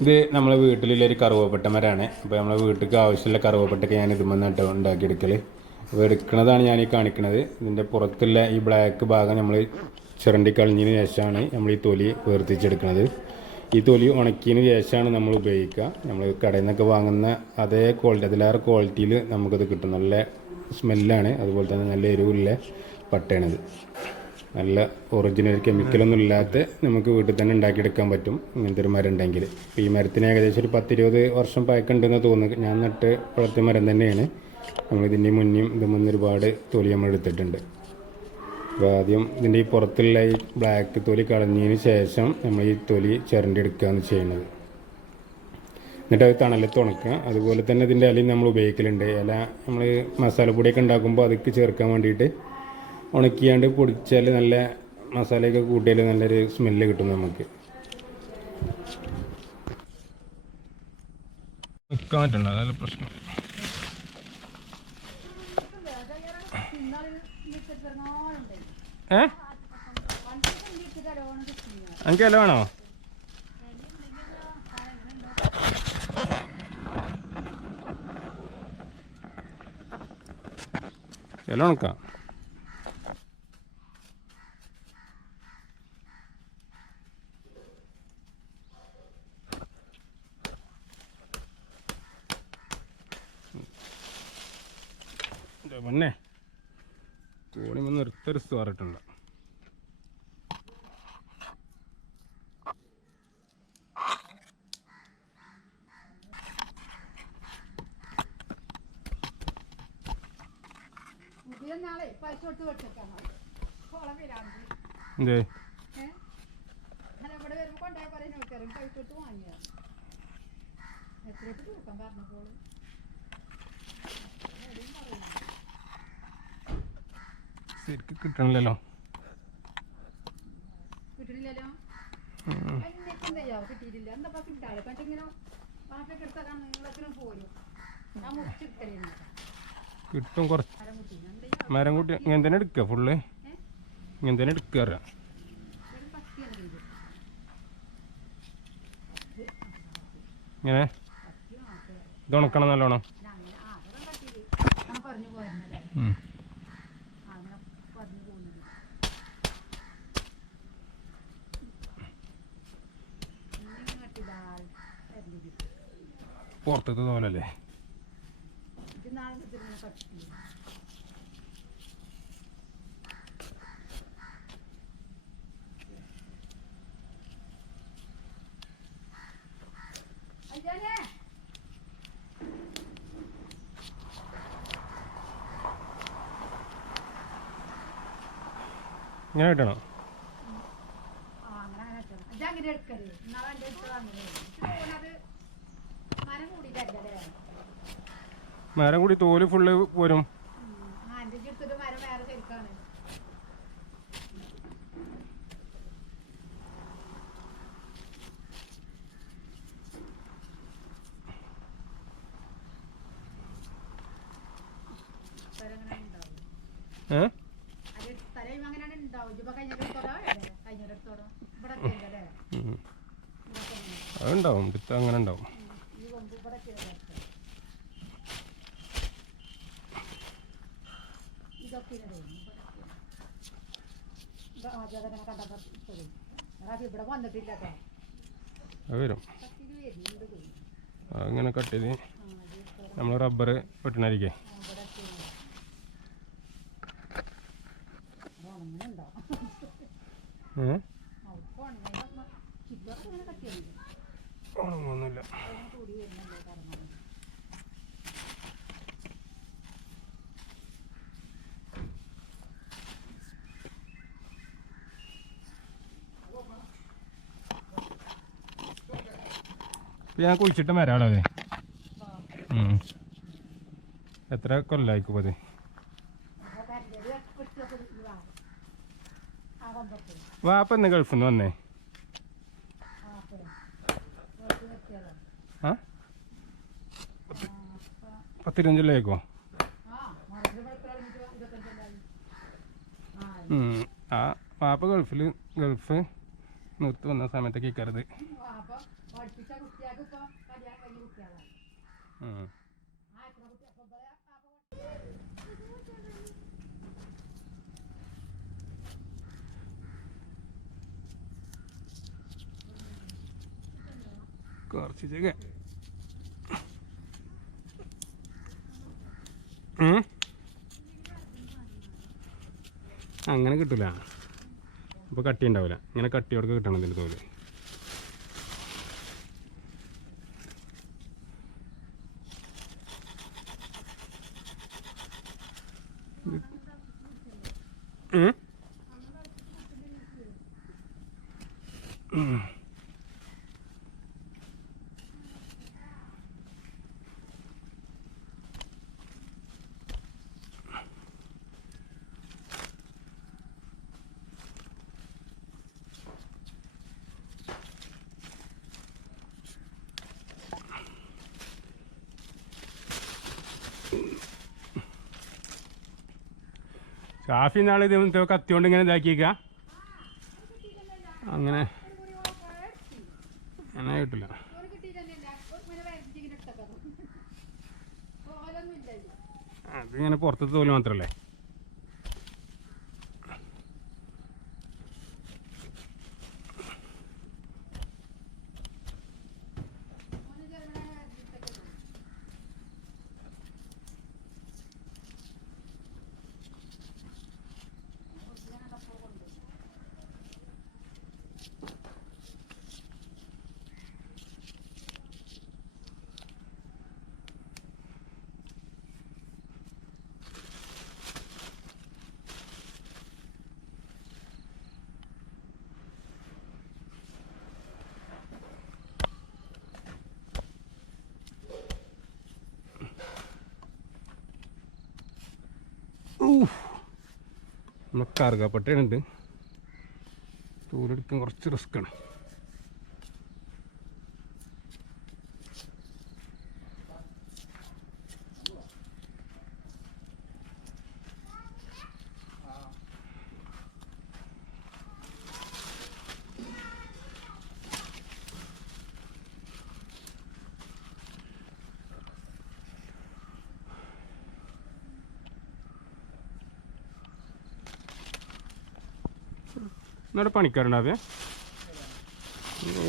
ഇത് നമ്മളെ വീട്ടിലുള്ളൊരു കറുവപ്പട്ട മരമാണ്. അപ്പോൾ നമ്മളെ വീട്ടിലേക്ക് ആവശ്യമുള്ള കറുവപ്പട്ടൊക്കെ ഞാൻ ഇതുമ്പോൾ നട്ട് ഉണ്ടാക്കിയെടുക്കൽ. അപ്പോൾ എടുക്കുന്നതാണ് ഞാൻ ഈ കാണിക്കുന്നത്. ഇതിൻ്റെ പുറത്തുള്ള ഈ ബ്ലാക്ക് ഭാഗം നമ്മൾ ചിരണ്ടി കളഞ്ഞതിന് ശേഷമാണ് നമ്മൾ ഈ തൊലി വേർതിരിച്ചെടുക്കുന്നത്. ഈ തൊലി ഉണക്കിയതിന് ശേഷമാണ് നമ്മൾ ഉപയോഗിക്കുക. നമ്മൾ കടയിൽ നിന്നൊക്കെ വാങ്ങുന്ന അതേ ക്വാളിറ്റി, അതിലേറെ ക്വാളിറ്റിയിൽ നമുക്കത് കിട്ടും. നല്ല സ്മെല്ലാണ്, അതുപോലെ തന്നെ നല്ല എരിവുള്ള പട്ടയാണിത്. നല്ല ഒറിജിനൽ കെമിക്കലൊന്നും ഇല്ലാത്ത നമുക്ക് വീട്ടിൽ തന്നെ ഉണ്ടാക്കിയെടുക്കാൻ പറ്റും ഇങ്ങനത്തെ ഒരു മരം ഉണ്ടെങ്കിൽ. ഇപ്പോൾ ഈ മരത്തിന് ഏകദേശം ഒരു 10-20 വർഷം പഴക്കമുണ്ടെന്ന് തോന്നുന്നു. ഞാൻ നട്ട് വളർത്തിയ മരം തന്നെയാണ്. നമ്മളിതിൻ്റെ മുന്നേയും ഇത് മുന്നേ ഒരുപാട് തൊലി നമ്മൾ എടുത്തിട്ടുണ്ട്. അപ്പോൾ ആദ്യം ഇതിൻ്റെ ഈ പുറത്തുള്ള ഈ ബ്ലാക്ക് തൊലി കളഞ്ഞതിന് ശേഷം നമ്മൾ ഈ തൊലി ചിരണ്ടി എടുക്കുകയാണ് ചെയ്യുന്നത്. എന്നിട്ട് അത് തണലത്ത് ഉണക്കുക. അതുപോലെ തന്നെ ഇതിൻ്റെ ഇലയും നമ്മൾ ഉപയോഗിക്കലുണ്ട്. ഇല നമ്മൾ മസാലപ്പൊടിയൊക്കെ ഉണ്ടാക്കുമ്പോൾ അതിലേക്ക് ചേർക്കാൻ വേണ്ടിയിട്ട് ഉണക്കിയാണ്ട് പൊടിച്ചാൽ നല്ല മസാലയൊക്കെ കൂട്ടിയാൽ നല്ലൊരു സ്മെല്ല് കിട്ടും നമുക്ക്. നിൽക്കാൻ പറ്റണ്ട, അതല്ല പ്രശ്നം. എനിക്ക് ഇല വേണോ? ഇല ഉണക്കാം. മണ്ണേ തോണി വന്ന് ഒരുത്തൊരു സ്വാറിട്ടുണ്ട്. എന്തേ ശരിക്ക് കിട്ടണില്ലല്ലോ. കിട്ടും കുറച്ച്. മരം കൂട്ടി ഇങ്ങനെ തന്നെ എടുക്കുക, ഫുള്ള് ഇങ്ങനെ തന്നെ എടുക്കുക. ഇങ്ങനെ ഇത് ഉണക്കണം നല്ലോണം. പുറത്തത്തെ തോലല്ലേ. ഇങ്ങനെ കിട്ടണം. മരം കൂടി തോല് ഫുള്ള് പോരും. അതുണ്ടാവും, എടുത്ത് അങ്ങനെ ഉണ്ടാവും. അത് വരും. അങ്ങനെ കട്ട് ചെയ്ത് നമ്മൾ റബ്ബർ വെട്ടണായിരിക്കേ. ഉണങ്ങൊന്നുമില്ല. ഞാൻ കുഴിച്ചിട്ട് മരാളതെ. എത്ര കൊല്ലായിക്കും അത്? വാപ്പ എന്ന് ഗൾഫിൽ നിന്ന് വന്നേ? ആ 15 ആ വാപ്പ ഗൾഫ് നിർത്തി വന്ന സമയത്തൊക്കെ ഇക്കരുത് കുറച്ചൊക്കെ അങ്ങനെ കിട്ടില്ല. അപ്പോൾ കട്ടി ഉണ്ടാവില്ല. ഇങ്ങനെ കട്ടിയോടൊക്കെ കിട്ടണം ഇതിൻ്റെ തോല്. ഷാഫി നാളെ ഇത് കത്തിയോണ്ട് ഇങ്ങനെ ഇതാക്കിയേക്ക. അങ്ങനെ അങ്ങനെ കിട്ടില്ല. അതിങ്ങനെ പുറത്തത്തെ തോല് മാത്രല്ലേ. നമ്മൾ കറുകപ്പട്ടയുണ്ട്. തൂലെടുക്കാൻ കുറച്ച് റിസ്ക്കാണ്. എന്നോട് പണിക്കാരുണ്ടാവേ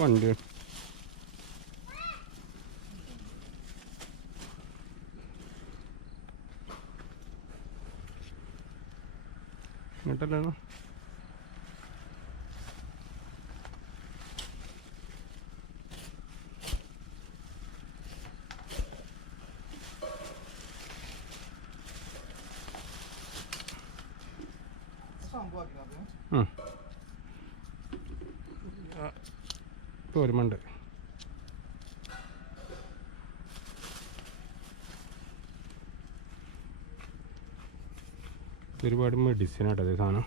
വണ്ടി ഇങ്ങോട്ടല്ലോ. തോരുമുണ്ട്. ഒരുപാട് മെഡിസിൻ ആട്ടോ അതേ സാധനം.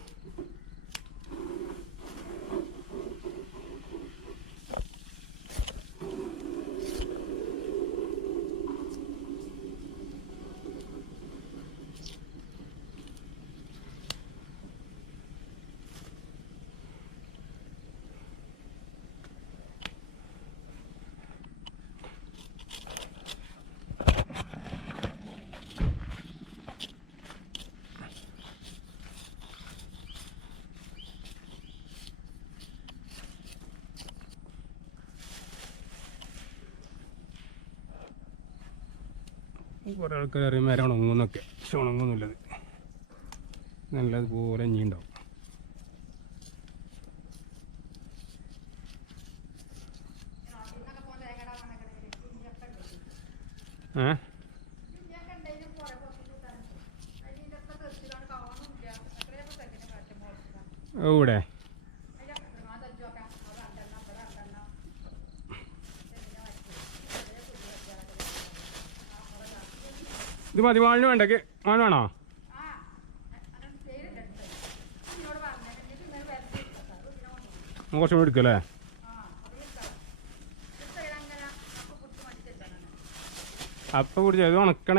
കുറേ ആൾക്കാർ അറിയാൻ മരം ഉണങ്ങുന്നൊക്കെ, പക്ഷെ ഉണങ്ങുന്നില്ലത്. നല്ലതുപോലെ ഇനിയുണ്ടാവും. എവിടെ ഇത് മതി? വാളിന് വേണ്ടേ? വാണ് വേണോ? കുറച്ചും കൂടി എടുക്കല്ലേ? അപ്പം കുടിച്ചത് ഉണക്കണേ.